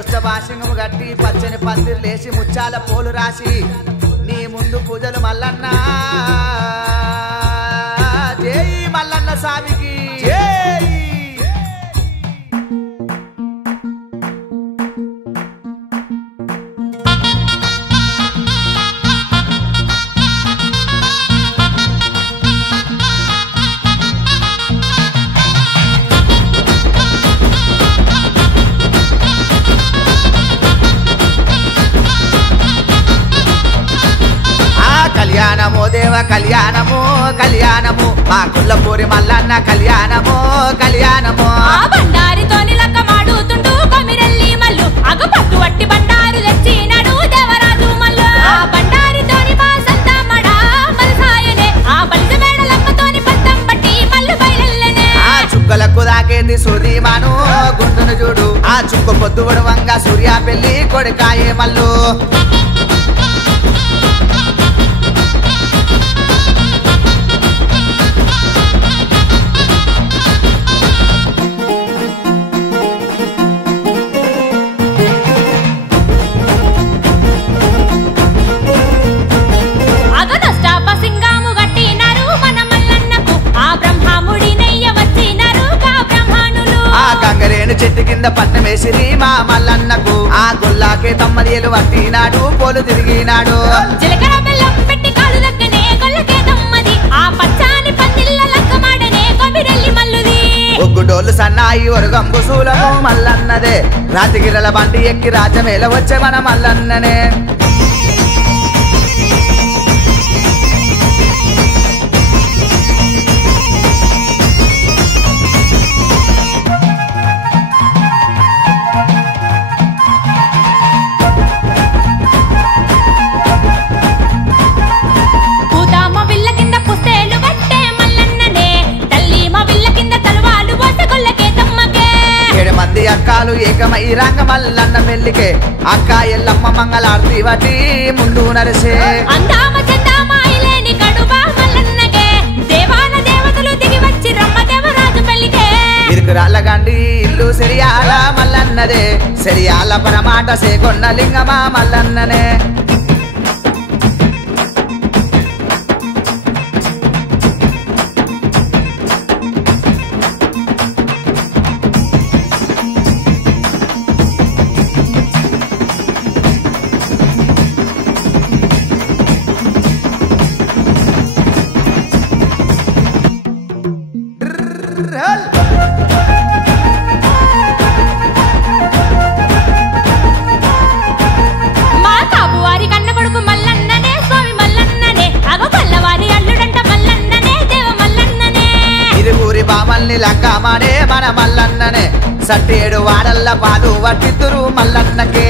నొచ్చ భాషంగము గట్టి పచ్చని పందిరు లేసి ముచ్చాల పోలు రాసి నీ ముందు పూజలు మల్లన్న జై మల్లన్న స్వామికి జై. కళ్యాణము దేవ కళ్యాణము కళ్యాణము మా కుల్లపూరి మల్లన్న కళ్యాణము కళ్యాణము. బండారితోని లక్క మాడుతుంటూ కొమిరెల్లి మల్లు అగపట్టు వట్టి బండారు తెచ్చినాడు దేవరాజు మల్లు. ఆ బండారితోని మా సంతమడ మలసాయనే ఆ బలిజ మేడలమ్మతోని పట్టం పట్టి మల్లు బయలెల్లనే. ఆ చుక్కలకు దాకేంది సూర్యమాను గుండును చూడు ఆ చుక్క పొద్దు వంగ సూర్య పెళ్లి కొడుకాయే మల్లు. చెట్టు కింద పట్నం వేసిరి మా మల్లన్నకు ఆ గొల్లాకే తమ్మదియలు పట్టినాడు పోలు తిరిగినాడు. జీలకర్ర బెల్లం పెట్టి కాలు దక్కనే గొల్లకే తమ్మది ఆ పచ్చాని పందిళ్ళ లక్కమాడనే కొమిరెల్లి మల్లుది. ఒగ్గుడోళ్ళు సన్నాయి ఒరుగంబు సూలను మల్లన్నదే రాతిగిరల బండి ఎక్కి రాజమేల వచ్చే మన మల్లన్ననే. అక్కాలు ఏకమై రంగ మల్లన్న పెళ్లికే అక్క ఎల్లమ్మ మంగళార్తి వటి ముందు నరసే. అందామ చందామాయిలేని కడుబా మల్లన్నకే దేవాల దేవతలు దిగి వచ్చి రమ్మ దేవరాజు పెళ్లికే. ఇరుకురాళ్ళ గండి ఇల్లు సెరియాల మల్లన్నదే సెరియాల పరమాట సేకొండ లింగమా మల్లన్ననే. మా కాబువారి కన్న కొడుకు మల్లన్ననే స్వామి మల్లన్ననే అగ పల్లవారి అల్లుడంట మల్లన్ననే దేవ మల్లన్ననే. ఇరువురి బామల్ని లక్కమాడే మన మల్లన్ననే సట్టేడు వాడల్ల పాలు వట్టిద్దురు మల్లన్నకే.